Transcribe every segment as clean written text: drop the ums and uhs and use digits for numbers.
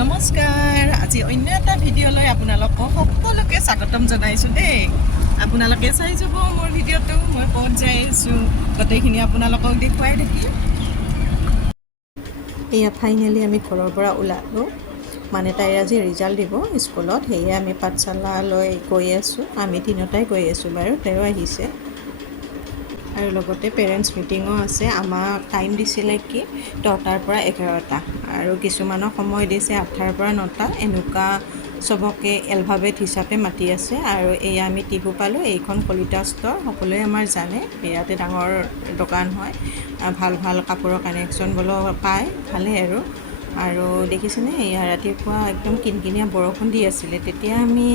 নমস্কাৰ আজি অন্য এটা ভিডিঅ'লৈ আপোনালোকক সকলোকে স্বাগতম জনাইছোঁ দেই। আপোনালোকে চাই যাব মোৰ ভিডিঅ'টো। মই ক'ত যাই আছোঁ গোটেইখিনি আপোনালোকক দেখুৱাই থাকিম। এয়া ফাইনেলি আমি ঘৰৰ পৰা ওলালোঁ, মানে তাইৰ আজি ৰিজাল্ট দিব স্কুলত, সেয়ে আমি পাঠশালালৈ গৈ আছোঁ। আমি তিনিওটাই গৈ আছোঁ বাৰু, তাইও আহিছে আৰু লগতে পেৰেণ্টছ মিটিঙো আছে। আমাক টাইম দিছিলে কি 10টাৰ পৰা 11টা, আৰু কিছুমানৰ সময় দিছে 8টাৰ পৰা 9টা। এনেকুৱা চবকে এলফাবেট হিচাপে মাতি আছে। আৰু এয়া আমি টিহু পালোঁ। এইখন কলিতা ষ্ট'ৰ, সকলোৱে আমাৰ জানে, ইয়াতে ডাঙৰ দোকান হয়, ভাল ভাল কাপোৰৰ কালেকশ্যনবোৰো পায়, ভালেই আৰু দেখিছেনে এয়া ৰাতিপুৱা একদম কিনকিনীয়া বৰষুণ দি আছিলে। তেতিয়া আমি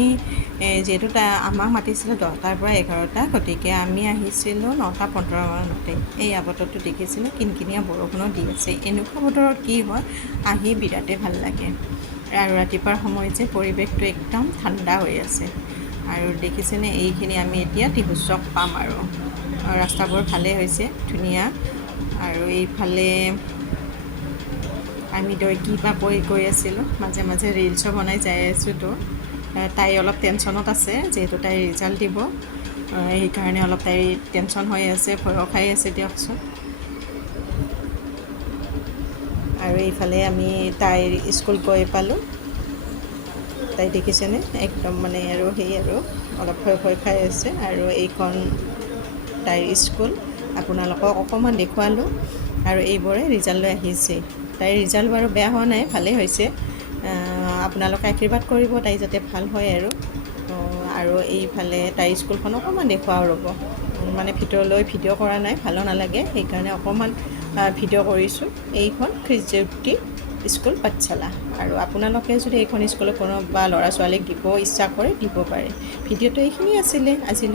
যিহেতু আমাক মাতিছিলে 10টাৰ পৰা 11টা, গতিকে আমি আহিছিলোঁ 9:15 মানতে। এই বতৰটো দেখিছিলে, কিনকিনীয়া বৰষুণো দি আছে। এনেকুৱা বতৰত কি হয়, আহি বিৰাটেই ভাল লাগে। আৰু ৰাতিপুৱাৰ সময়ত যে পৰিৱেশটো একদম ঠাণ্ডা হৈ আছে। আৰু দেখিছেনে এইখিনি আমি এতিয়া টিহু চক পাম আৰু ৰাস্তাবোৰ ভালেই হৈছে, ধুনীয়া। আৰু এইফালে আমি কিবা কৈ আছিলোঁ, মাজে মাজে ৰিলচো বনাই যাই আছোঁ। তো তাই অলপ টেনশ্যনত আছে, যিহেতু তাই ৰিজাল্ট দিব, সেইকাৰণে অলপ তাই টেনশ্যন হৈ আছে, ভয়ো খাই আছে দিয়কচোন। আৰু এইফালে আমি তাইৰ স্কুল গৈ পালোঁ। তাই দেখিছেনে একদম মানে আৰু অলপ ভয় খাই আছে। আৰু এইখন তাইৰ স্কুল, আপোনালোকক অকণমান দেখুৱালোঁ। আৰু এইবোৰে ৰিজাল্ট লৈ আহিছে। তাইৰ ৰিজাল্ট বাৰু বেয়া হোৱা নাই, ভালেই হৈছে। আপোনালোকে আশীৰ্বাদ কৰিব তাই যাতে ভাল হয় আৰু এইফালে তাইৰ স্কুলখন অকণমান দেখুৱাওঁ ৰ'ব, মানে ভিতৰলৈ ভিডিঅ' কৰা নাই, ভালো নালাগে, সেইকাৰণে অকণমান ভিডিঅ' কৰিছোঁ। এইখন খ্ৰীষ্টজ্যোতি স্কুল পাঠশালা। আৰু আপোনালোকে যদি এইখন স্কুলত কোনোবা ল'ৰা ছোৱালীক দিব ইচ্ছা কৰে, দিব পাৰে। ভিডিঅ'টো এইখিনি আছিলে আজিলৈ।